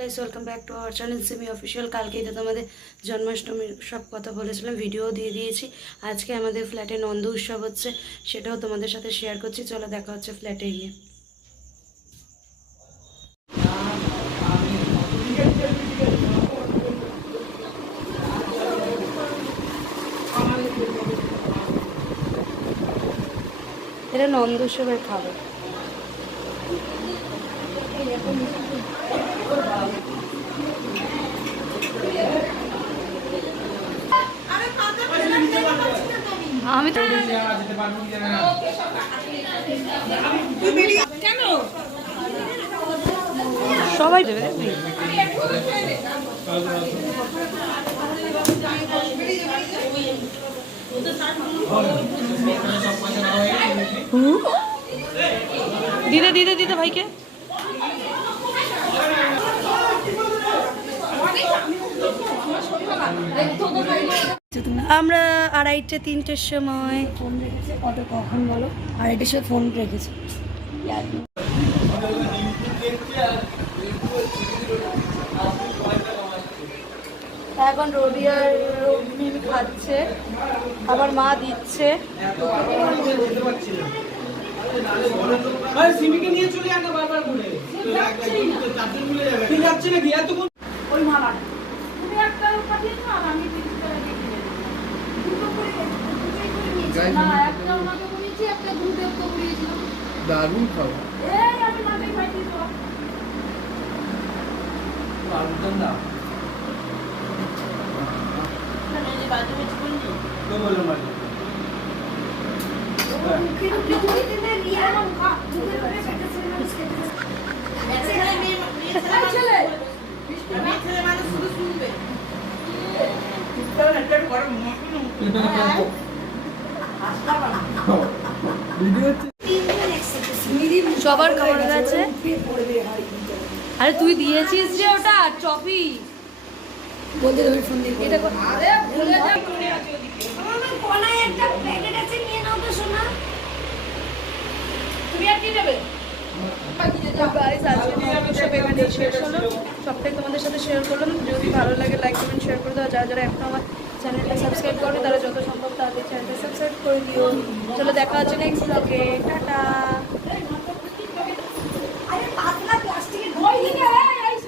Guys welcome back to our channel Simi official. কালকেই তো তোমাদের জন্মাষ্টমীর সব কথা বলেছিলাম, ভিডিও দিয়ে দিয়েছি। আজকে আমাদের ফ্ল্যাটে নন্দ উৎসব হচ্ছে, সেটাও তোমাদের সাথে শেয়ার করছি। চলো দেখা হচ্ছে ফ্ল্যাটে গিয়ে। এটা নন্দ উৎসবের খাবার। আমি তো সবাই দেবে দিদে দিদে দিদে ভাইকে। আমরা 2:30-3টের সময় ফোন রেখেছি। কত কখন বলো? 2:30টার সময় ফোন রেখেছি। এখন রবি আর রবিন খাচ্ছে, আবার মা দিচ্ছে। দারুণ খাবার। সবার খাবার গেছে। আরে তুই দিয়েছিস যে ওটা চপি বলতে ধরে ফোন দিয়ে এটা আরে ভুলে যা। আমার কোনায় একটা প্যাকেট আছে, নিয়ে নাও তো সোনা। তুমি আর কি নেবে? সবটাই তোমাদের সাথে শেয়ার করলাম। যদি ভালো লাগে লাইক কমেন্ট শেয়ার করে দাও। যারা যারা এখন আমার চ্যানেলটা সাবস্ক্রাইব করবে তারা যত সম্ভব তাদের চ্যানেলটা সাবস্ক্রাইব করে দিও। চলো দেখা হচ্ছে নেক্সট ব্লগে। টাটা।